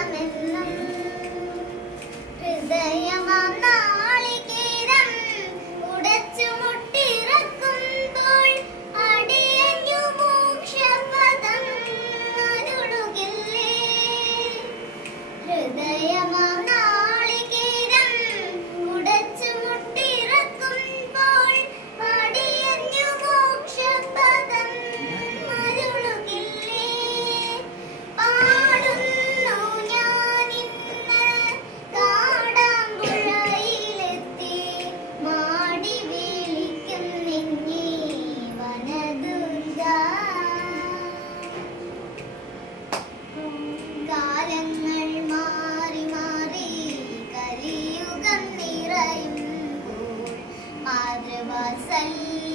Selam hepimiz. 你们三